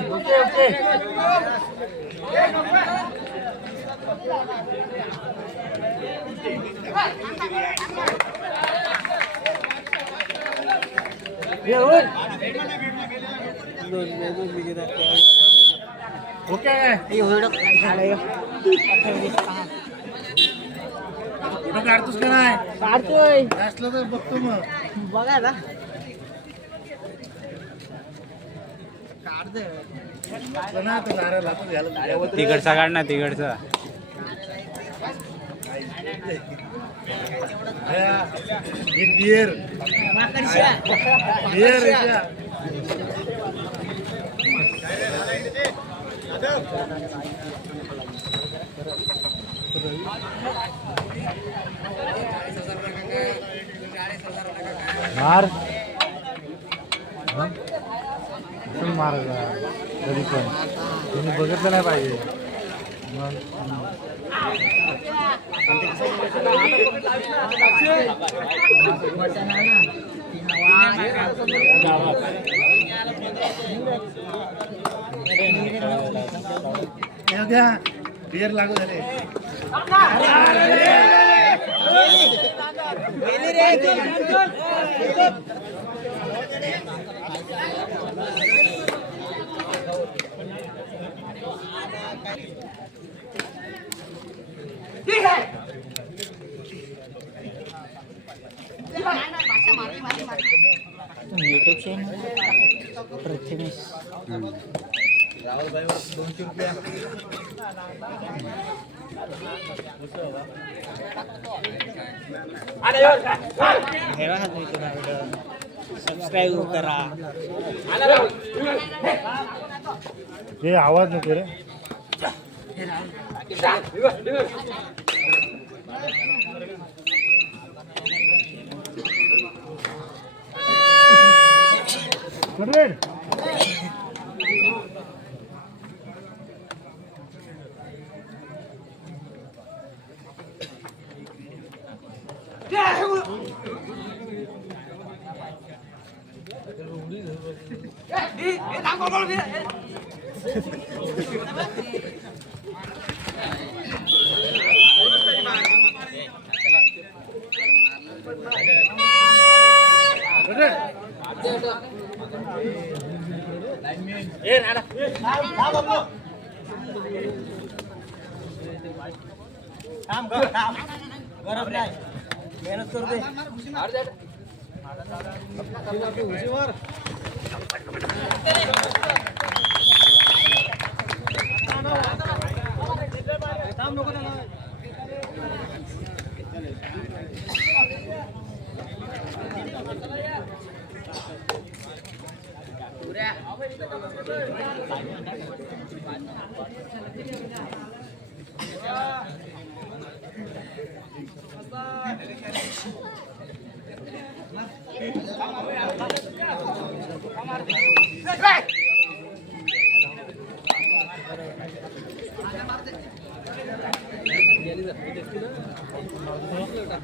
Okay okay okay photo काढतोस का नाही काढतोय असलं तर बघतो मग बघा ना असलं ना तर नारळ हातात घ्यायला तिकडचा काढ ना तिकडचा. हे बियर मार. मार तरी पण तुम्ही बघितलं नाही पाहिजे बियर लागू झाले युट्यूब चॅनल प्रथमेश सबस्क्राईब करा हे आवाज नको रे. Good. काम कर काम गरम नाही मेहनत करू दे हुशीवर काम नको Thank you.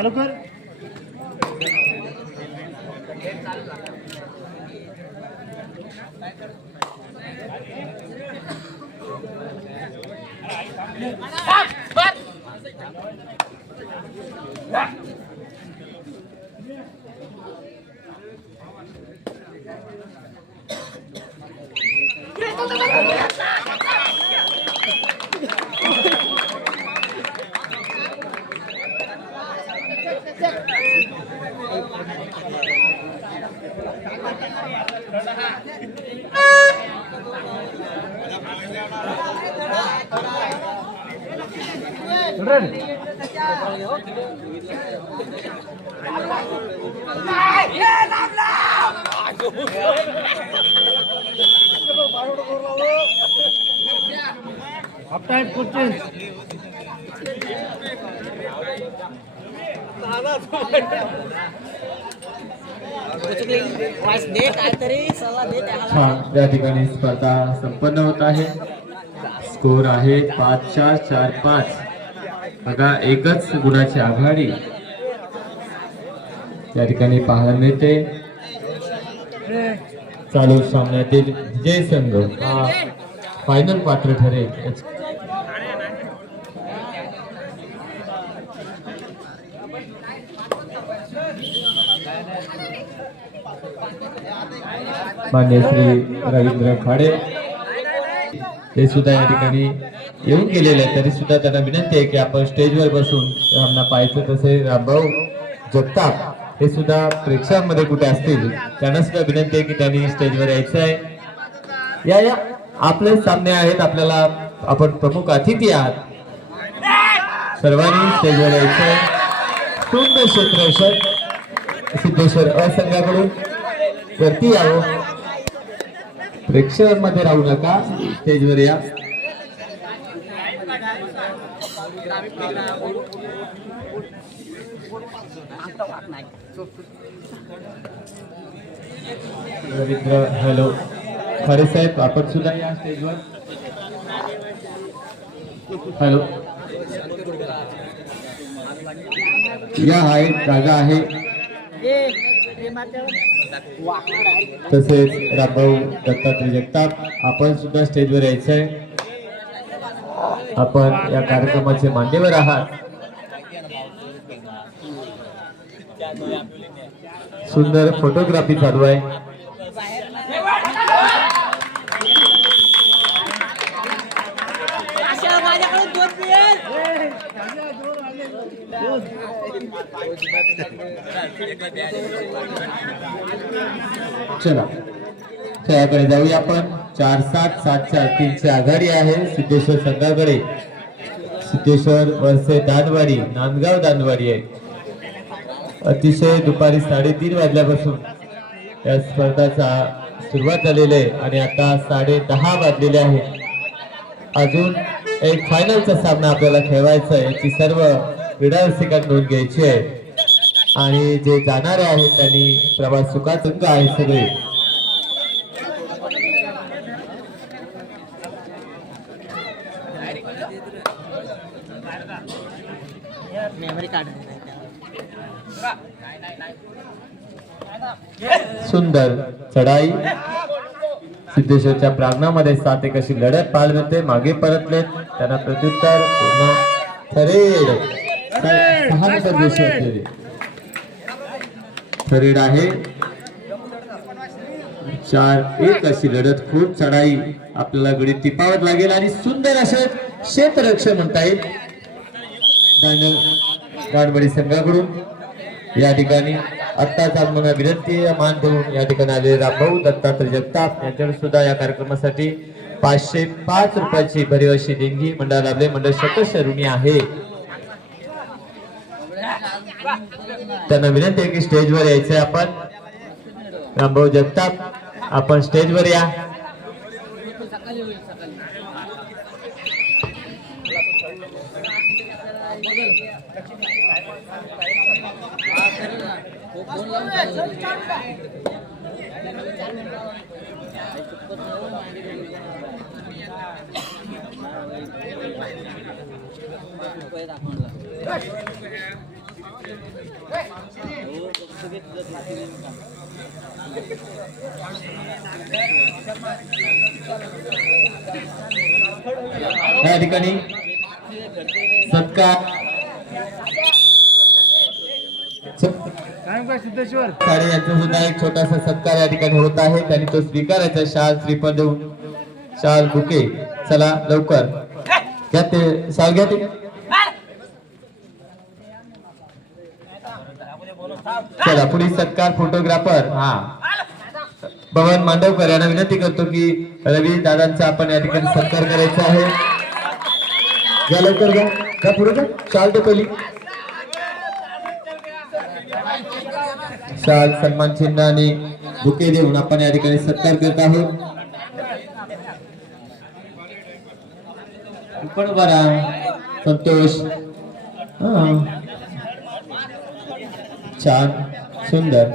काहीतरी सल्ला त्या या ठिकाणी स्पर्धा संपन्न होत आहे. स्कोर आहे पाच चार चार पाच. बघा एकच गुणाची आघाडी. या ठिकाणी पाहायला मिळते. चालू सामन्यातील विजय संघ हा फायनल पात्र ठरेल. मान्य श्री रवींद्र खाडे. ते सुद्धा या ठिकाणी येऊन गेलेले तरी सुद्धा त्यांना विनंती आहे की आपण स्टेजवर बसून त्यांना पाहायचं तसे रामभाऊ जगताप हे सुद्धा प्रेक्षकांमध्ये कुठे असतील त्यांना सुद्धा विनंती आहे की त्यांनी स्टेजवर यायचं आहे. या या. आपले सामने आहेत आपल्याला आपण प्रमुख अतिथी आहात. सर्वांनी स्टेजवर यायचं आहे. सुंदर क्षेत्र सिद्धेश्वर असंघाकडून वरती यावं. प्रेक्षकांमध्ये राहू नका स्टेजवर या. रवींद्र हॅलो खरे साहेब आपण सुद्धा या स्टेजवर हॅलो या आहे जागा आहे. तसेच रामभाऊ दत्तात्रय जगताप आपण सुद्धा स्टेजवर यायचं आहे आपण या कार्यक्रमाचे मान्यवर आहात. सुंदर फोटोग्राफी चालू आहे. चला. खेळाकडे जाऊया आपण. चार सात सात चार तीनशे आघाडी आहे. सिद्धेश्वर संघाकडे. सिद्धेश्वर वरसे दानवाडी नांदगाव दानवाडी आहे. अतिशय दुपारी साडेतीन वाजल्यापासून या स्पर्धाचा सुरुवात झालेली आहे आणि आता साडे दहा वाजलेले आहे. अजून एक फायनलचा सामना आपल्याला खेळवायचा आहे याची सर्व क्रीडा रसिकात नोंद घ्यायची आहे. आणि जे जाणारे आहेत त्यांनी प्रवास सुखातुंग आहे सगळे. सुंदर चढाई. सिद्धेश्वरच्या प्रांगणामध्ये सात एक अशी लढत पाहायला मिळते. मागे परतले. त्यांना प्रत्युत्तर पुन्हा थरेड. थरेड आहे. चार एक अशी लढत. खूप चढाई. आपल्याला गडी टिपावत लागेल. आणि सुंदर असे क्षेत्ररक्षण म्हणता येईल दांड- दांडबडी संघाकडून. या ठिकाणी आत्ताचा मला विनंती आहे, मान देऊन या ठिकाणी आले रामभाऊ दत्तात्रय जगताप यांच्यावर सुद्धा या कार्यक्रमासाठी पाचशे पाच रुपयाची परिवर्षी देणगी मंडळ लाभले मंडळ शतश ऋणी आहे. त्यांना विनंती आहे की स्टेजवर यायचंय आपण. रामभाऊ जगताप आपण स्टेजवर या. या ठिकाणी सत्कार सिद्धेश्वर. साडे यांचा सुद्धा एक छोटासा सत्कार या ठिकाणी होत आहे. त्यांनी तो स्वीकारायचा. शाल श्रीपद देऊन शाल बुके चला लवकर. घ्या ते शाल घ्या ते. चला पुढील सत्कार फोटोग्राफर. हा. भवन मांडवकर यांना विनंती करतो की रवी दादांचा आपण या ठिकाणी सत्कार करायचा आहे. घ्या लवकर घ्या. घ्या पुढे घ्या. शाल दे पहिली शाल सन्मान चिन्ह आणि बुके देऊन आपण या ठिकाणी सत्कार करत आहोत. पण बरा संतोष. छान सुंदर.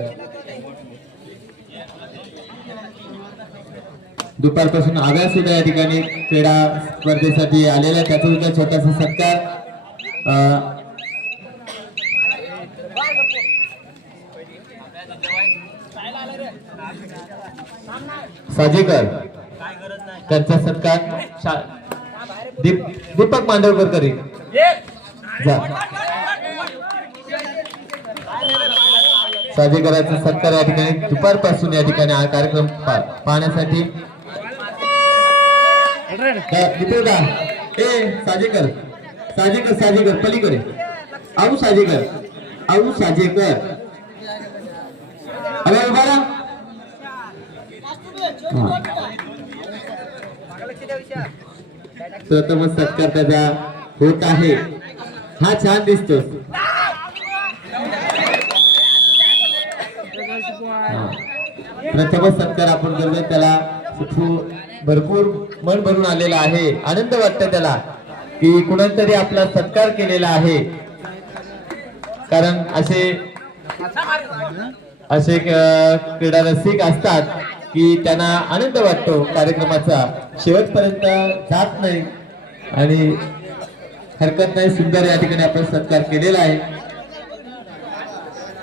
दुपारपासून आव्या सुद्धा या ठिकाणी क्रीडा स्पर्धेसाठी आलेला त्याचा सुद्धा छोटासा सत्कार साजेकर. त्यांचा सत्कार दीप दीपक मांडवकर साजेकरांचा सत्कार या ठिकाणी दुपारपासून या ठिकाणी हा कार्यक्रम पाहण्यासाठी. दा- ए साजेकर. साजेकर साजेकर पलीकडे. आऊ साजेकर. आऊ साजेकर. अरे उभा प्रथम सत्कार त्याचा होत आहे. हा छान दिसतो प्रथम सत्कार आपण करतोय. त्याला भरपूर मन भरून आलेला आहे. आनंद वाटत त्याला की कुणातरी आपला सत्कार केलेला आहे. कारण असे असे क्रीडा रसिक असतात. की त्यांना आनंद वाटतो कार्यक्रमाचा. शेवटपर्यंत जात नाही आणि हरकत नाही सुंदर या ठिकाणी आपण सत्कार केलेला आहे.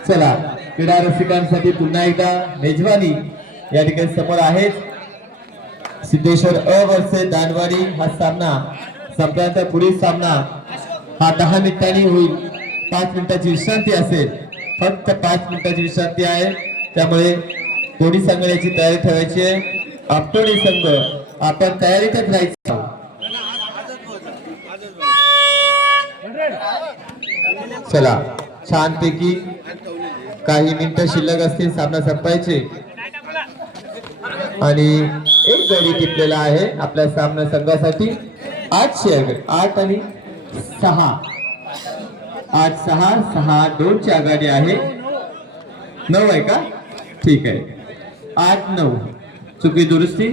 चला क्रीडा रसिकांसाठी पुन्हा एकदा मेजवानी या ठिकाणी समोर आहेच. सिद्धेश्वर अ वर्षे दानवाडी हा सामना संपल्याचा पुढील सामना हा दहा मिनिटांनी होईल. पाच मिनिटाची विश्रांती असेल. फक्त पाच मिनिटाची विश्रांती आहे. त्यामुळे दोन्ही संघाची तयारी ठेवायची आहे. आपटोडी संघ आपण तयारीतच राहायचं. चला छानपैकी काही मिनिटं शिल्लक असतील सामना संपायचे. आणि एक गडी टिपलेला आहे आपल्या सामना संघासाठी. आठशे आघाडी आठ आणि सहा. आठ सहा सहा दोनची आघाडी आहे. नऊ आहे का? ठीक आहे. आठ नऊ. चुकी दुरुस्ती?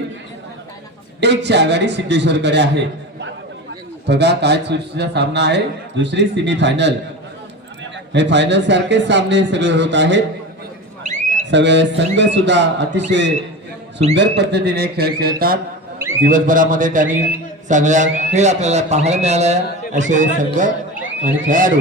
एकची आघाडी सिद्धेश्वरकडे आहे. बघा काय सुशीचा सामना आहे. दुसरी सेमी फायनल हे फायनल सारखेच सामने सगळे होत आहेत. सगळे संघ सुद्धा अतिशय सुंदर पद्धतीने खेळ खेळतात. दिवसभरामध्ये त्यांनी चांगला खेळ आपल्याला पाहायला मिळाला असे संघ आणि खेळाडू